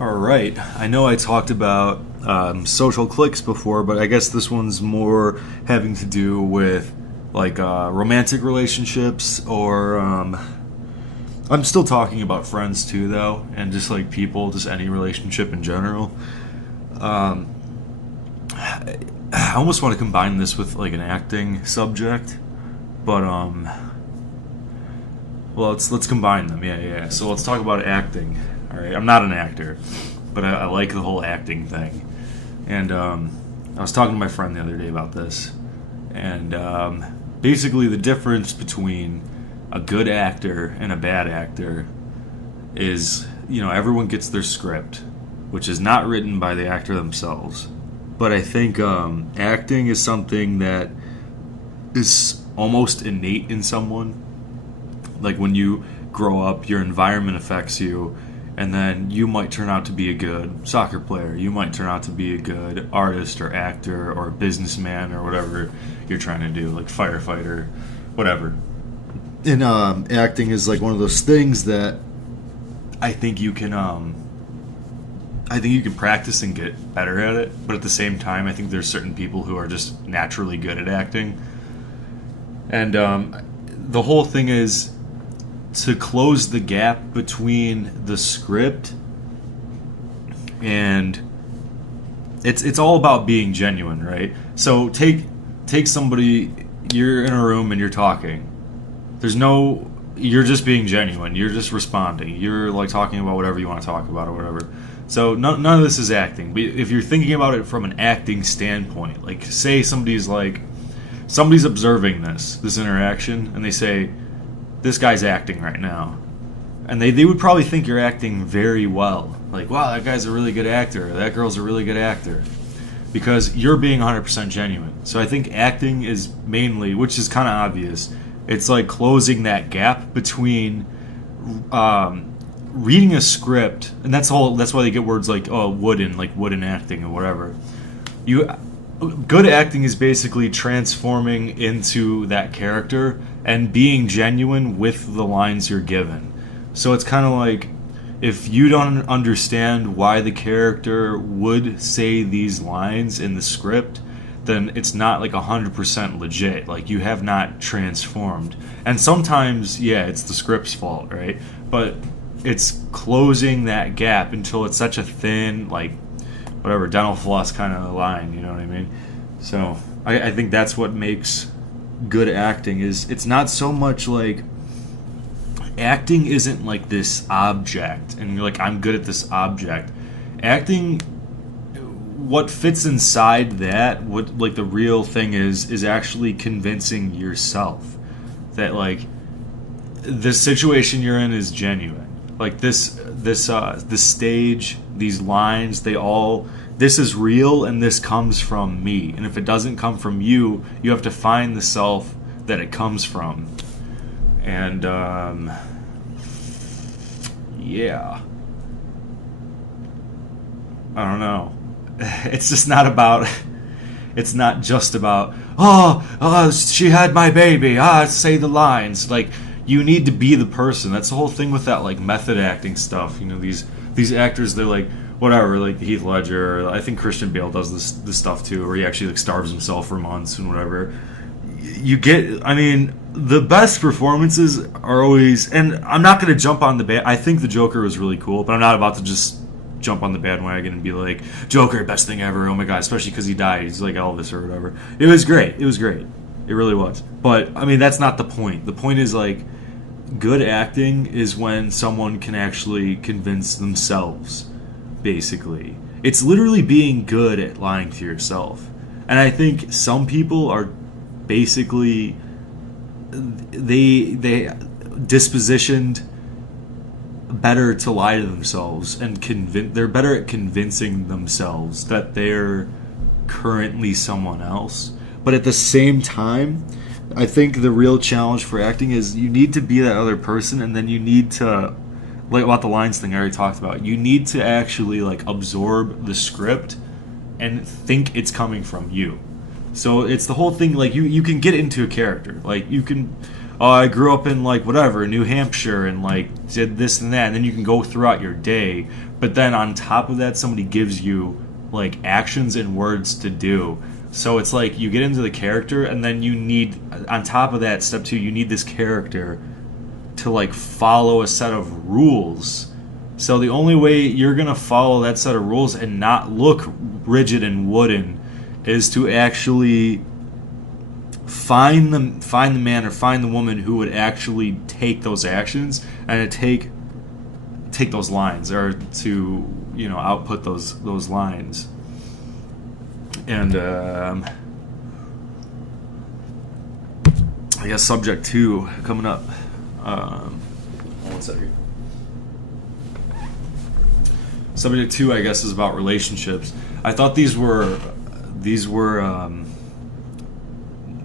All right. I know I talked about social cliques before, but I guess this one's more having to do with like romantic relationships, or I'm still talking about friends too, though, and just like people, just any relationship in general. I almost want to combine this with like an acting subject, but well, let's combine them. Yeah, yeah. So let's talk about acting. All right. I'm not an actor, but I like the whole acting thing. And I was talking to my friend the other day about this, and basically the difference between a good actor and a bad actor is, everyone gets their script, which is not written by the actor themselves. But I think acting is something that is almost innate in someone. Like when you grow up, your environment affects you, and then you might turn out to be a good soccer player. You might turn out to be a good artist or actor or businessman or whatever you're trying to do, like firefighter, whatever. And acting is like one of those things that I think you can I think you can practice and get better at it, but at the same time, I think there's certain people who are just naturally good at acting. And the whole thing is to close the gap between the script and it's all about being genuine, right? So take somebody, you're in a room and you're talking. There's no You're just being genuine. You're just responding. You're like talking about whatever you want to talk about or whatever. So none of this is acting. But if you're thinking about it from an acting standpoint, like say somebody's observing this interaction, and they say, this guy's acting right now. And they would probably think you're acting very well. Like, wow, that guy's a really good actor. Or that girl's a really good actor. Because you're being 100% genuine. So I think acting is mainly, which is kind of obvious, it's like closing that gap between reading a script, and that's why they get words like wooden acting or whatever. Good acting is basically transforming into that character and being genuine with the lines you're given. So it's kind of like if you don't understand why the character would say these lines in the script, then it's not like 100% legit. Like you have not transformed. And sometimes, yeah, it's the script's fault, right? But it's closing that gap until it's such a thin, like, whatever, dental floss kind of line, you know what I mean? So I think that's what makes good acting is it's not so much like acting isn't like this object and you're like, I'm good at this object. Acting, what fits inside that, what like the real thing is actually convincing yourself that like the situation you're in is genuine. Like this stage, these lines, this is real and this comes from me. And if it doesn't come from you, you have to find the self that it comes from. And yeah, I don't know. It's just not about. It's not just about. Oh, she had my baby. Say the lines. Like you need to be the person. That's the whole thing with that like method acting stuff. You know these actors. They're like whatever. Like Heath Ledger. I think Christian Bale does this stuff too, where he actually like starves himself for months and whatever. You get. I mean, the best performances are always. And I'm not going to jump on the I think the Joker was really cool, but I'm not about to just jump on the bandwagon and be like, Joker, best thing ever, oh my god, especially because he died, he's like Elvis or whatever. It was great, it really was. But, I mean, that's not the point. The point is, like, good acting is when someone can actually convince themselves, basically. It's literally being good at lying to yourself. And I think some people are basically, they dispositioned better to lie to themselves and they're better at convincing themselves that they're currently someone else. But at the same time, I think the real challenge for acting is you need to be that other person, and then you need to, like about the lines thing I already talked about, you need to actually like absorb the script and think it's coming from you. So it's the whole thing, like you can get into a character, like you can, I grew up in like whatever New Hampshire and like did this and that, and then you can go throughout your day. But but then on top of that, somebody gives you like actions and words to do. So it's like you get into the character, and then you need, on top of that, step two, you need this character to like follow a set of rules. So the only way you're gonna follow that set of rules and not look rigid and wooden is to actually find the man or find the woman who would actually take those actions and to take those lines, or to, you know, output those lines. And I guess subject 2 coming up. One second. Subject 2, I guess, is about relationships. I thought these were a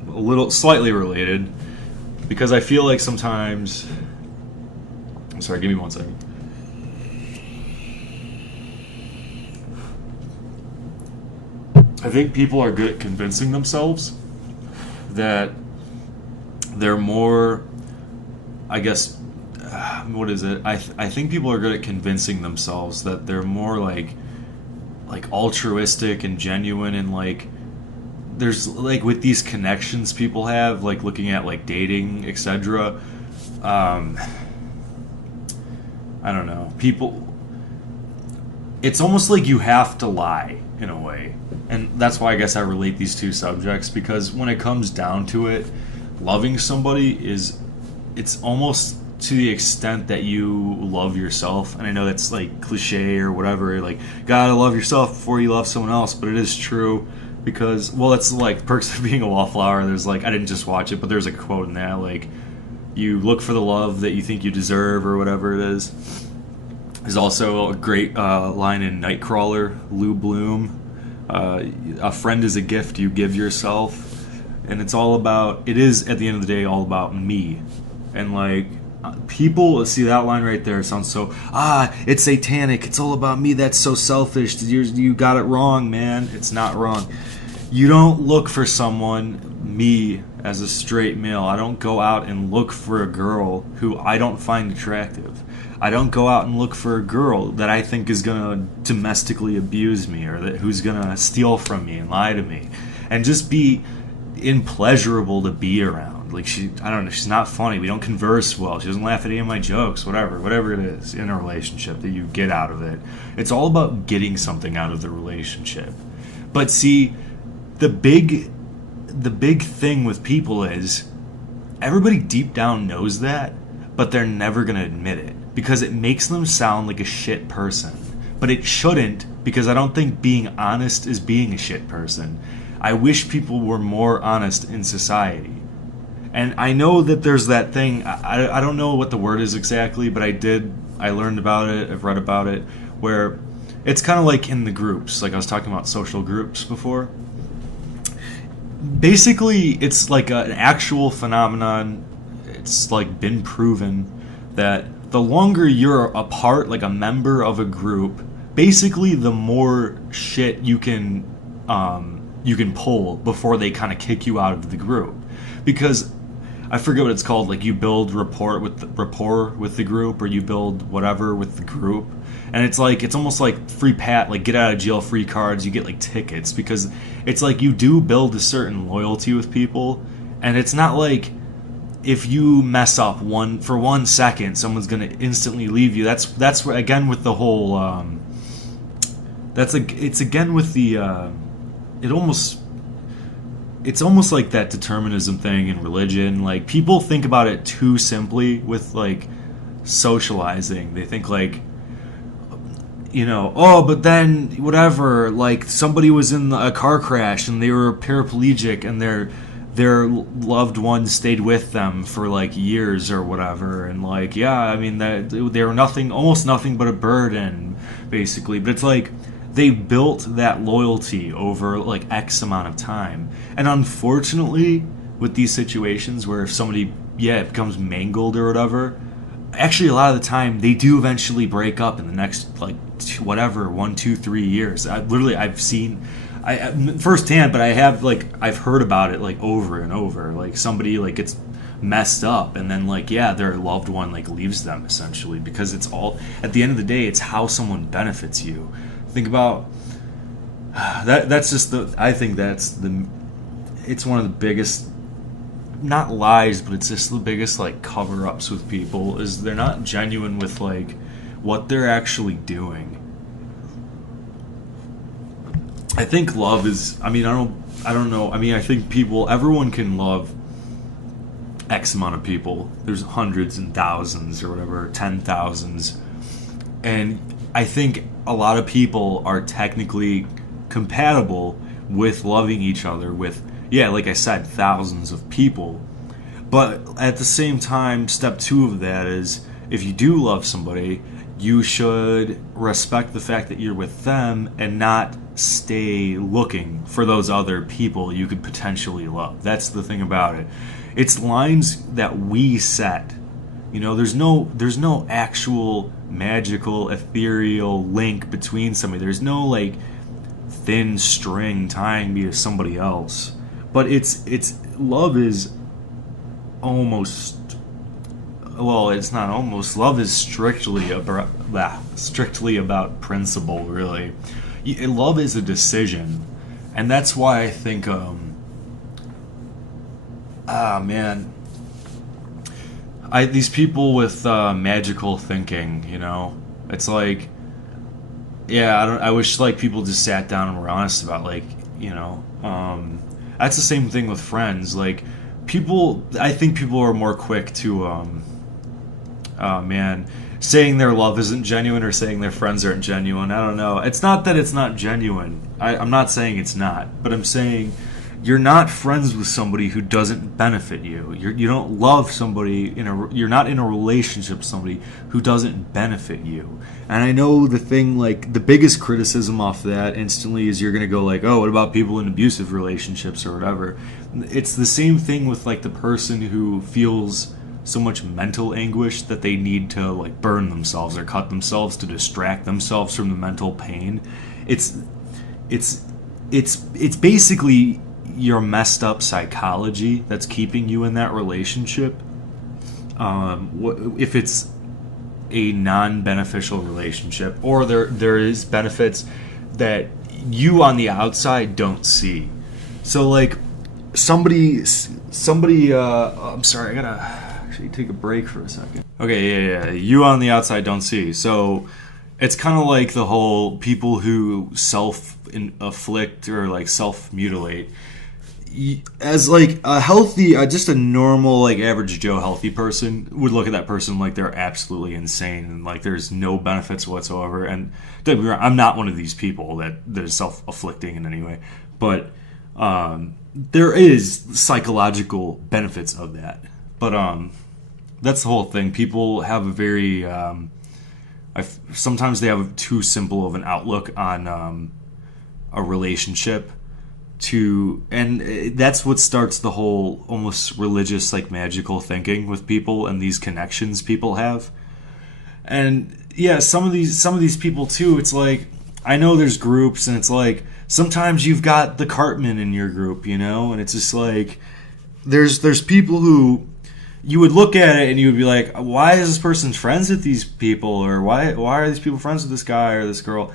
little slightly related, because I feel like sometimes. I'm sorry, give me 1 second. I think people are good at convincing themselves that they're more, I guess, what is it? I think people are good at convincing themselves that they're more like altruistic and genuine, and like there's like with these connections people have, like looking at like dating, etc. I don't know. People, it's almost like you have to lie in a way. And that's why I guess I relate these two subjects, because when it comes down to it, loving somebody it's almost to the extent that you love yourself. And I know that's like cliche or whatever, like gotta love yourself before you love someone else, but it is true, because, well, it's like Perks of Being a Wallflower. There's like, I didn't just watch it, but there's a quote in that, like, you look for the love that you think you deserve, or whatever it is. There's also a great line in Nightcrawler, Lou Bloom. A friend is a gift you give yourself. And it's all about, it is at the end of the day all about me. And like, people see that line right there, it sounds so, it's satanic, it's all about me, that's so selfish, you got it wrong, man. It's not wrong. You don't look for someone, me as a straight male, I don't go out and look for a girl who I don't find attractive. I don't go out and look for a girl that I think is gonna domestically abuse me, or who's gonna steal from me and lie to me and just be impleasurable to be around. Like, I don't know, she's not funny, we don't converse well, she doesn't laugh at any of my jokes, whatever it is in a relationship that you get out of it. It's all about getting something out of the relationship. But see, the big thing with people is everybody deep down knows that, but they're never going to admit it, because it makes them sound like a shit person. But it shouldn't, because I don't think being honest is being a shit person. I wish people were more honest in society. And I know that there's that thing, I don't know what the word is exactly, but I learned about it, I've read about it, where it's kind of like in the groups, like I was talking about social groups before. Basically, it's like an actual phenomenon. It's like been proven that the longer you're apart, like a member of a group, basically the more shit you can pull before they kind of kick you out of the group. Because I forget what it's called, like you build rapport with the group, or you build whatever with the group. And it's like, it's almost like free like get out of jail free cards, you get like tickets, because it's like you do build a certain loyalty with people. And it's not like if you mess up for 1 second, someone's gonna instantly leave you. That's where, again, with the whole it's again with the it's almost like that determinism thing in religion. Like, people think about it too simply with like socializing. They think like, you know, oh, but then whatever, like somebody was in a car crash and they were paraplegic and their loved one stayed with them for like years or whatever, and like, yeah, I mean, that they were almost nothing but a burden, basically. But it's like they built that loyalty over like X amount of time. And unfortunately, with these situations where if somebody, it becomes mangled or whatever, actually a lot of the time they do eventually break up in the next like 1, 2, 3 years. I've seen firsthand, but I've heard about it like over and over. Like somebody like gets messed up, and then like, yeah, their loved one like leaves them essentially, because it's all, at the end of the day, it's how someone benefits you. Think about that's just the, I think that's the, it's one of the biggest, not lies, but it's just the biggest like cover ups with people, is they're not genuine with like what they're actually doing. I think love is, I mean, I don't know. I mean, I think everyone can love X amount of people. There's hundreds and thousands or whatever, 10,000s. And I think a lot of people are technically compatible with loving each other with, yeah, like I said, thousands of people. But at the same time, step two of that is, if you do love somebody, you should respect the fact that you're with them and not stay looking for those other people you could potentially love. That's the thing about it. It's lines that we set. You know, there's no actual magical ethereal link between somebody. There's no like thin string tying me to somebody else. But it's love is almost, well, it's not almost, love is strictly about principle, really. Love is a decision, and that's why I think man, these people with magical thinking, you know, it's like, yeah, I wish like people just sat down and were honest about, like, you know, that's the same thing with friends. Like, I think people are more quick to man, saying their love isn't genuine or saying their friends aren't genuine. I don't know. It's not that it's not genuine. I'm not saying it's not, but I'm saying you're not friends with somebody who doesn't benefit you. You don't love somebody you're not in a relationship with somebody who doesn't benefit you. And I know the thing, like, the biggest criticism off that instantly is you're going to go like, oh, what about people in abusive relationships or whatever? It's the same thing with like the person who feels so much mental anguish that they need to like burn themselves or cut themselves to distract themselves from the mental pain. It's basically your messed up psychology that's keeping you in that relationship. If it's a non-beneficial relationship, or there is benefits that you on the outside don't see. So like somebody I'm sorry, I gotta actually take a break for a second. Okay, yeah, you on the outside don't see. So it's kind of like the whole people who self-inflict or like self-mutilate. As like a healthy, just a normal, like average Joe healthy person would look at that person like they're absolutely insane and like there's no benefits whatsoever. And don't get me wrong, I'm not one of these people that is self-afflicting in any way, but there is psychological benefits of that. But that's the whole thing. People have a very sometimes they have too simple of an outlook on a relationship. And that's what starts the whole almost religious, like magical thinking with people and these connections people have. And yeah, some of these people too, it's like, I know there's groups and it's like sometimes you've got the Cartman in your group, you know, and it's just like there's people who you would look at it and you would be like, why is this person friends with these people, or why are these people friends with this guy or this girl?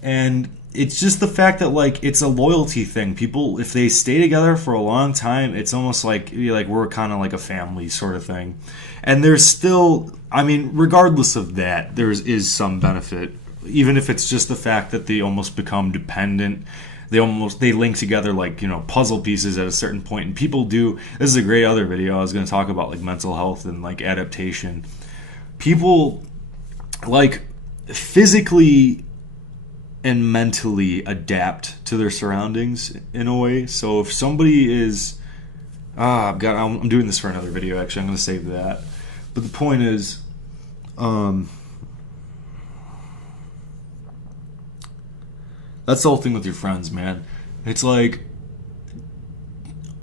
And it's just the fact that like it's a loyalty thing. People, if they stay together for a long time, it's almost like we're kind of like a family sort of thing. And there's still, I mean, regardless of that, there is some benefit, even if it's just the fact that they almost become dependent. They link together like, you know, puzzle pieces at a certain point. And people do. This is a great other video. I was going to talk about like mental health and like adaptation. People like physically and mentally adapt to their surroundings in a way. So if somebody is, I'm doing this for another video. Actually, I'm going to save that. But the point is, that's the whole thing with your friends, man. It's like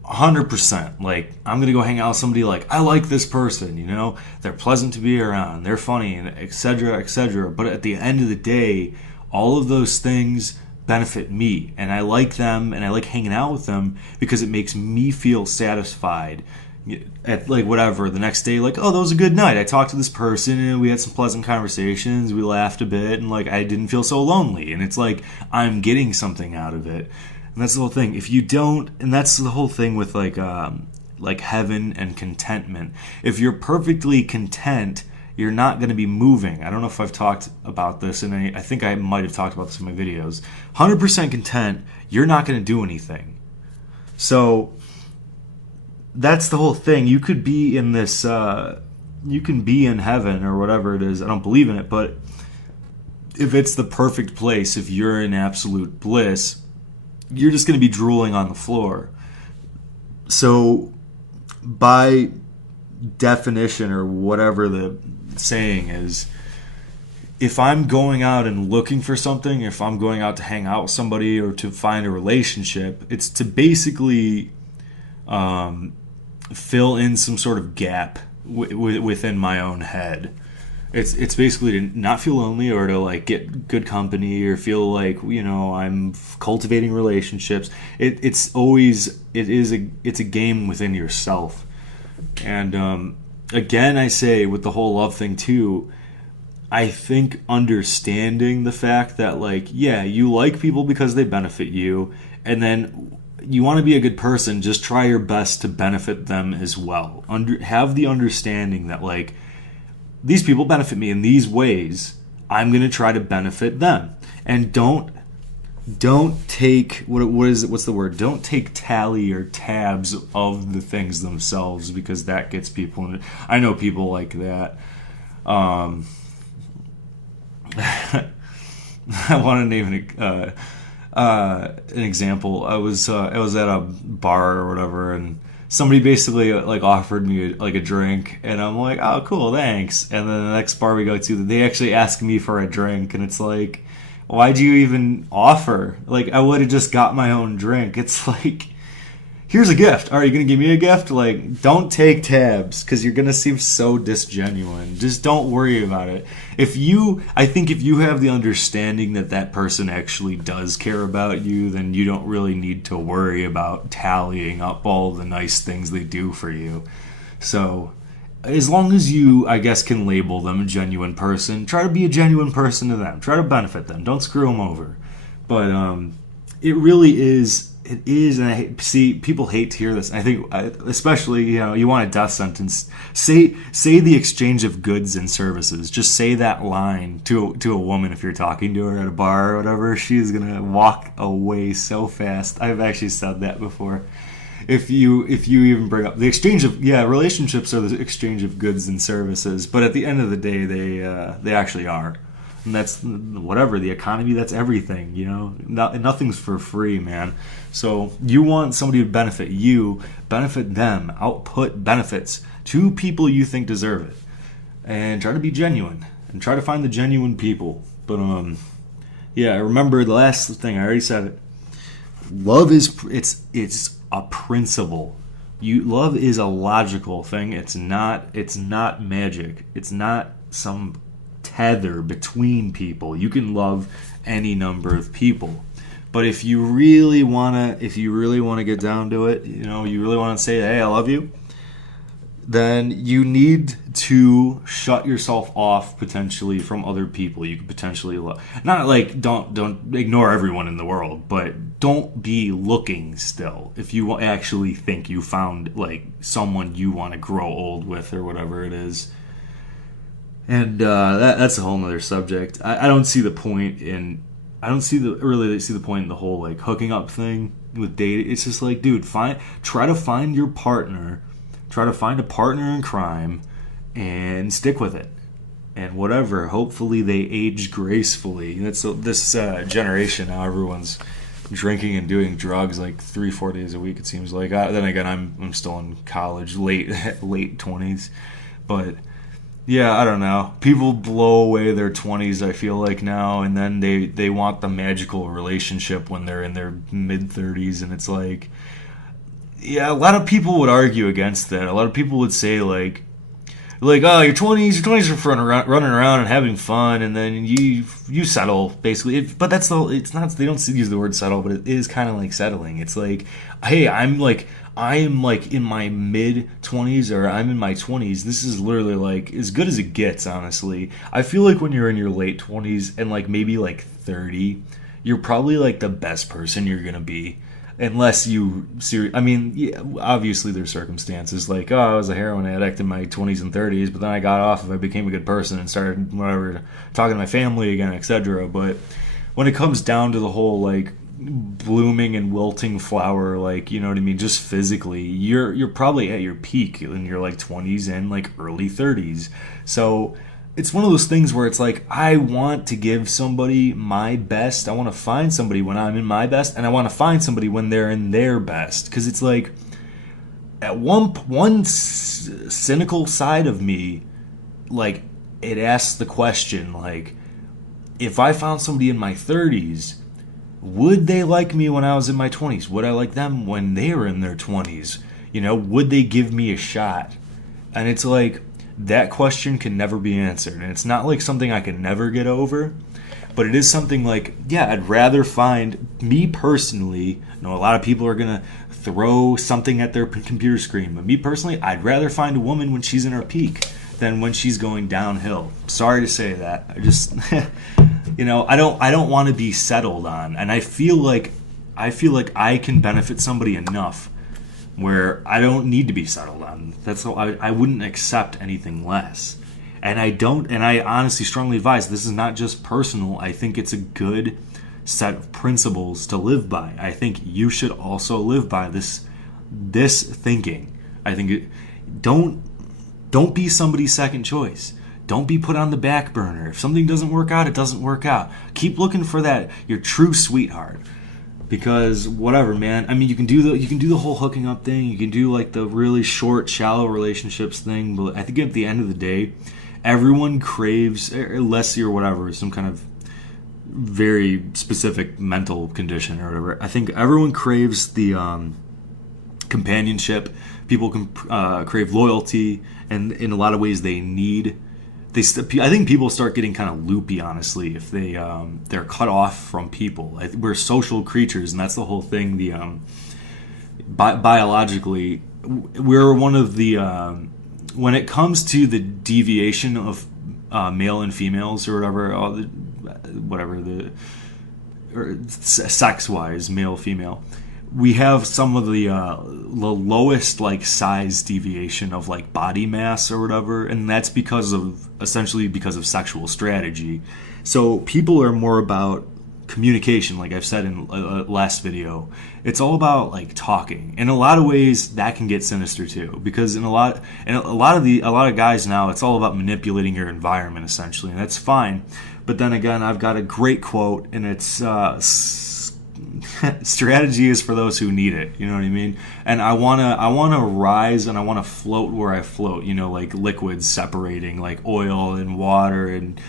100%. Like, I'm going to go hang out with somebody like, I like this person, you know? They're pleasant to be around. They're funny, and et cetera, et cetera. But at the end of the day, all of those things benefit me. And I like them, and I like hanging out with them because it makes me feel satisfied. at like whatever the next day, like, oh, that was a good night, I talked to this person and we had some pleasant conversations, we laughed a bit, and like I didn't feel so lonely, and it's like I'm getting something out of it. And that's the whole thing. If you don't, and that's the whole thing with like heaven and contentment. If you're perfectly content, you're not going to be moving. I don't know if I've talked about this, and I think I might have talked about this in my videos. 100% content, you're not going to do anything. So that's the whole thing. You could be in this, you can be in heaven or whatever it is. I don't believe in it, but if it's the perfect place, if you're in absolute bliss, you're just going to be drooling on the floor. So, by definition, or whatever the saying is, if I'm going out and looking for something, if I'm going out to hang out with somebody or to find a relationship, it's to basically fill in some sort of gap within my own head. It's basically to not feel lonely, or to like get good company, or feel like, I'm cultivating relationships. It's a game within yourself. And again, I say with the whole love thing too, I think understanding the fact that, like, yeah, you like people because they benefit you, and then you want to be a good person, just try your best to benefit them as well. Have the understanding that, like, these people benefit me in these ways, I'm going to try to benefit them. And don't take what's the word? Don't take tally or tabs of the things themselves, because that gets people in it. I know people like that. I want to name an example. I was at a bar or whatever, and somebody basically like offered me like a drink, and I'm like, oh, cool, thanks. And then the next bar we go to, they actually ask me for a drink, and it's like, why'd you even offer? Like, I would have just got my own drink. It's like, here's a gift. Are you going to give me a gift? Like, don't take tabs, because you're going to seem so disgenuine. Just don't worry about it. I think if you have the understanding that that person actually does care about you, then you don't really need to worry about tallying up all the nice things they do for you. So, as long as you, I guess, can label them a genuine person, try to be a genuine person to them. Try to benefit them. Don't screw them over. But it really is. It is, and see, people hate to hear this. I think, especially, you want a death sentence. Say the exchange of goods and services. Just say that line to a woman if you're talking to her at a bar or whatever. She's gonna walk away so fast. I've actually said that before. If you even bring up the exchange of, relationships are the exchange of goods and services, but at the end of the day, they actually are. And that's whatever, the economy, that's everything, nothing's for free, man. So you want somebody to benefit you, benefit them, output benefits to people you think deserve it, and try to be genuine and try to find the genuine people. But remember the last thing, I already said it. Love is it's a principle. Love is a logical thing. It's not magic. It's not some tether between people. You can love any number of people, but if you really wanna get down to it, you really want to say, hey, I love you, then you need to shut yourself off potentially from other people you could potentially love. Not like don't ignore everyone in the world, but don't be looking still if you actually think you found like someone you want to grow old with or whatever it is. And that's a whole nother subject. I don't see the point in. I don't see the point in the whole like hooking up thing with dating. It's just like, dude, try to find your partner, try to find a partner in crime, and stick with it. And whatever, hopefully they age gracefully. That's this generation now. Everyone's drinking and doing drugs like 3-4 days a week. It seems like. Then again, I'm still in college, late 20s, but. Yeah, I don't know. People blow away their 20s, I feel like, now, and then they want the magical relationship when they're in their mid-30s, and it's like, yeah, a lot of people would argue against that. A lot of people would say, like, like, oh, your 20s are for running around and having fun, and then you settle basically. But that's the it's not they don't use the word settle, but it is kind of like settling. It's like, hey, I am like in my mid 20s or I'm in my 20s. This is literally like as good as it gets, honestly. I feel like when you're in your late 20s and like maybe like 30, you're probably like the best person you're gonna be. Unless you I mean, yeah, obviously there's circumstances like, oh, I was a heroin addict in my 20s and 30s, but then I got off if I became a good person and started whatever talking to my family again, etc. But when it comes down to the whole like blooming and wilting flower, like, you know what I mean, just physically, you're probably at your peak in your like 20s and like early 30s. So it's one of those things where it's like, I want to give somebody my best. I want to find somebody when I'm in my best, and I want to find somebody when they're in their best. Because it's like, at one cynical side of me, like, it asks the question, like, if I found somebody in my 30s, would they like me when I was in my 20s? Would I like them when they were in their 20s? You know, would they give me a shot? And it's like, that question can never be answered. And it's not like something I can never get over, but it is something like, yeah, I'd rather find, me personally, I know a lot of people are going to throw something at their computer screen, but me personally, I'd rather find a woman when she's in her peak than when she's going downhill. Sorry to say that. I just, you know, I don't want to be settled on. And I feel like I can benefit somebody enough where I don't need to be settled on. That's how I wouldn't accept anything less. And I honestly strongly advise, this is not just personal. I think it's a good set of principles to live by. I think you should also live by this thinking. I think don't be somebody's second choice. Don't be put on the back burner. If something doesn't work out, it doesn't work out. Keep looking for your true sweetheart. Because whatever, man. I mean, you can do the whole hooking up thing. You can do like the really short, shallow relationships thing. But I think at the end of the day, everyone craves, unless you're whatever, some kind of very specific mental condition or whatever. I think everyone craves the companionship. People can crave loyalty, and in a lot of ways, they need. I think people start getting kind of loopy, honestly, if they're cut off from people. We're social creatures, and that's the whole thing. Biologically, we're one of the when it comes to the deviation of male and females or whatever, or sex wise, male female. We have some of the lowest like size deviation of like body mass or whatever, and that's essentially because of sexual strategy. So people are more about communication, like I've said in last video. It's all about like talking. In a lot of ways, that can get sinister too, because a lot of guys now, it's all about manipulating your environment essentially, and that's fine. But then again, I've got a great quote, and it's strategy is for those who need it. You know what I mean? And I wanna rise, and I wanna float where I float. You know, like liquids separating, like oil and water and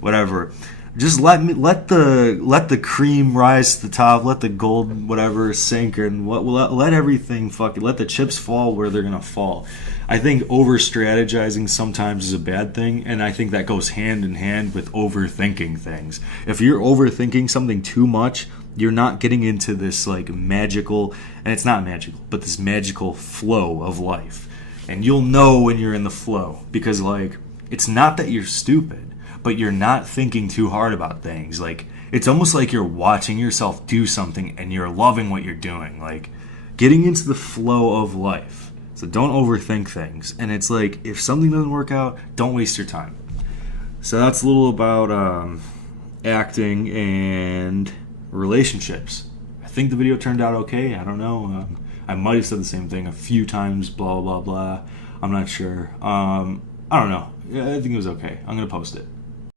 whatever. Just let the cream rise to the top. Let the gold whatever sink, and let everything let the chips fall where they're gonna fall. I think over strategizing sometimes is a bad thing, and I think that goes hand in hand with overthinking things. If you're overthinking something too much, you're not getting into this like magical, and it's not magical, but this magical flow of life. And you'll know when you're in the flow, because like it's not that you're stupid, but you're not thinking too hard about things. Like it's almost like you're watching yourself do something and you're loving what you're doing, like getting into the flow of life. So don't overthink things. And it's like, if something doesn't work out, don't waste your time. So that's a little about acting and relationships. I think the video turned out okay. I don't know. I might have said the same thing a few times, blah, blah, blah. I'm not sure. I don't know. I think it was okay. I'm going to post it.